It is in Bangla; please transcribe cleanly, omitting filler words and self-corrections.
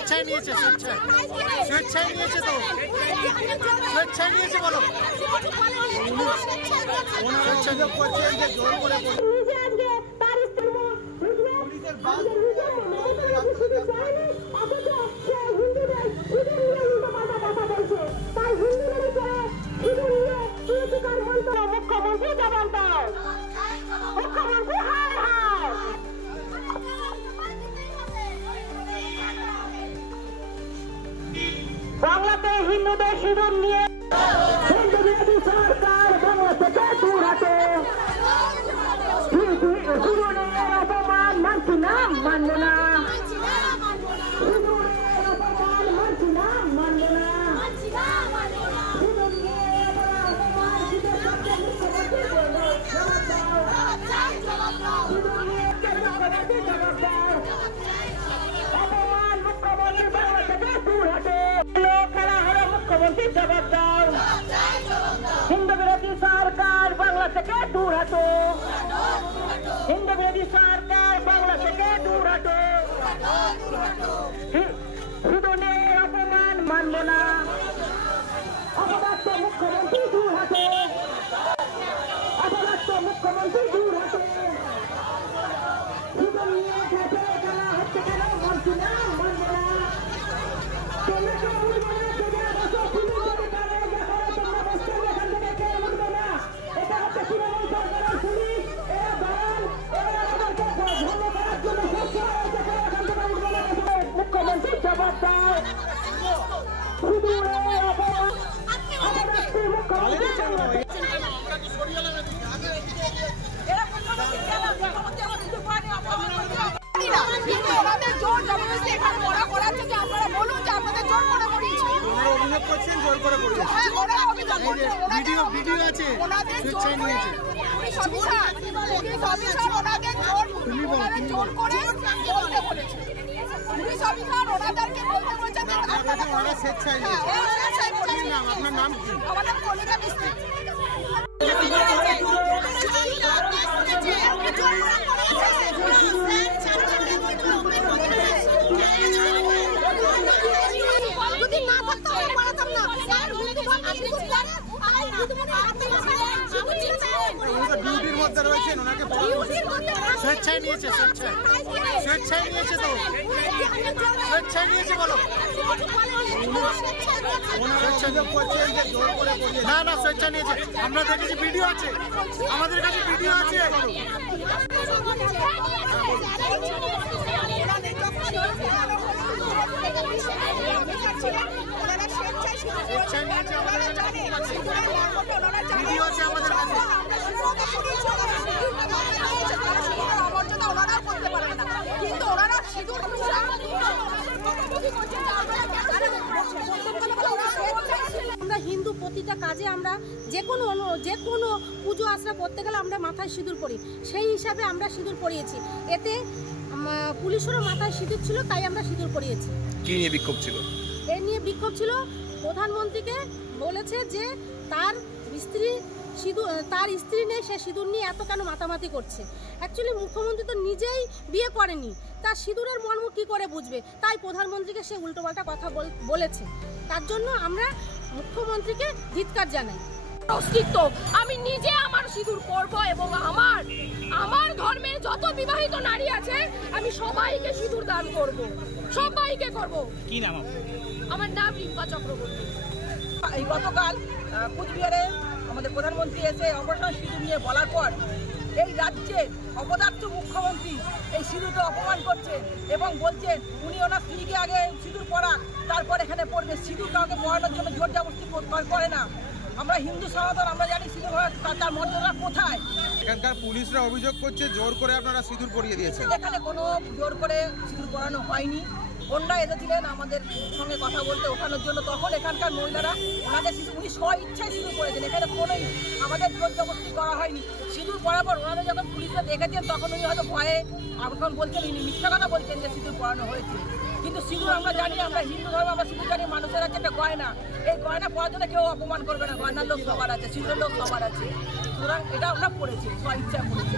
স্বেচ্ছায় নিয়েছে, স্বেচ্ছায় নিয়েছে তো, স্বেচ্ছায় নিয়েছে বলো। অভিযোগ করছেন যে জোর করে বাংলাতে হিন্দুদের সিঁদুর নিয়ে হিন্দু বিরোধী সরকার বাংলা থেকে দূর হতে সিঁদুরের অপমান মানছি না, মানব না। সিঁদুরের অপমান মানছি না, মানব না। সিঁদুর নিয়ে অপমান সিঁদুর করতে মুখ্যমন্ত্রী বলে জবাব দাও। সিঁদুর নিয়ে মুখ্যমন্ত্রী জবাব দাও। অপমান মুখ্যমন্ত্রী বাংলা থেকে দূর হতে খেলা হলো মুখ্যমন্ত্রী জবাব দাও। হিন্দু বিরোধী সরকার বাংলা থেকে দূর হতো, হিন্দু বিরোধী সরকার বাংলা থেকে দূর হতো। সিঁদুরের অপমান মানব না, অপদার্থ মুখ্যমন্ত্রী দূর হতো, অপদার্থ মুখ্যমন্ত্রী দূর হতো। সিঁদুর নিয়ে খেলা হচ্ছে কেন মানছি না, মানব না। মুখ্যমন্ত্রী জবাব দাও। অভিযোগ করছেন জোর করে করেছে, ভিডিও আছে, স্বেচ্ছায় নিয়েছে। আপনার নাম কি? ডিউটির মধ্যে রয়েছেন, ওনাকে স্বেচ্ছায় নিয়েছে, স্বেচ্ছায় নিয়েছে তো, স্বেচ্ছায় নিয়েছে বলো। না না, স্বেচ্ছায় নিয়েছে, আমরা দেখেছি, ভিডিও আছে, আমাদের কাছে ভিডিও আছে। স্বেচ্ছায় নিয়েছে, আমাদের কাছে ভিডিও আছে, আমাদের কাছে। আমরা হিন্দু প্রতিটা কাজে আমরা যে কোনো পুজো আশ্রা করতে গেলে আমরা মাথায় সিঁদুর পরি, সেই হিসাবে আমরা সিঁদুর পরিয়েছি। এতে পুলিশেরও মাথায় সিঁদুর ছিল, তাই আমরা সিঁদুর পরিয়েছি। কি নিয়ে বিক্ষোভ ছিল? এ নিয়ে বিক্ষোভ ছিল, প্রধানমন্ত্রীকে বলেছে যে তার স্ত্রী নেই, সে সিঁদুর নিয়ে এত কেন মাতামাতি করছে। অ্যাকচুয়ালি মুখ্যমন্ত্রী তো নিজেই বিয়ে করেনি, তার সিঁদুরের মর্ম কি করে বুঝবে, তাই প্রধানমন্ত্রীকে সে উল্টোপাল্টা কথা বলেছে। তার জন্য আমরা মুখ্যমন্ত্রীকে ধিক্কার জানাই। অস্তিত্ব আমি নিজে আমার সিঁদুর পরব এবং আমার ধর্মের যত বিবাহিত নারী আছে আমি সবাইকে সিঁদুর দান করব, সবাইকে করব। কি নাম? আমার নাম রিম্পা চক্রবর্তী। এই গতকাল কুচবিহারে আমাদের প্রধানমন্ত্রী এসে অপারেশন সিঁদুর নিয়ে বলার পর এই রাজ্যের অপদার্থ মুখ্যমন্ত্রী এই সিঁদুরকে অপমান করছেন এবং বলছেন উনি ওনার স্ত্রীকে আগে সিঁদুর পরান, তারপর এখানে পড়বে। সিঁদুর কাউকে পরানোর জন্য জোর জবরদস্তি করে না। আমরা হিন্দু সনাতন, আমরা জানি সিঁদুর তার মর্যাদা কোথায়। এখানকার পুলিশরা অভিযোগ করছে জোর করে আপনারা সিঁদুর পরিয়ে দিয়েছেন। এখানে কোনো জোর করে সিঁদুর পরানো হয়নি। অন্যরা এসেছিলেন আমাদের সঙ্গে কথা বলতে ওঠানোর জন্য, তখন এখানকার মহিলারা ওনাদের উনি স্ব ইচ্ছায় সিঁদুর পরেছেন, এখানে কোনোই আমাদের জোর জবরদস্তি করা হয়নি। সিঁদুর পরার পর ওনাদের যখন পুলিশরা দেখেছেন তখন উনি হয়তো ভয়ে এখন বলছেন, উনি মিথ্যা কথা বলছেন যে সিঁদুর পরানো হয়েছে। কিন্তু সিঁদুর আমরা জানি, আমরা হিন্দু ধর্ম, আমরা সিঁদুর জানি মানুষের আছে একটা গয়না। এই গয়না পরার জন্য কেউ অপমান করবে না, গয়নার লোক সবার আছে, সিঁদুরের লোক সবার আছে। সুতরাং এটা আমরা পড়েছি, স্ব ইচ্ছা পড়েছি।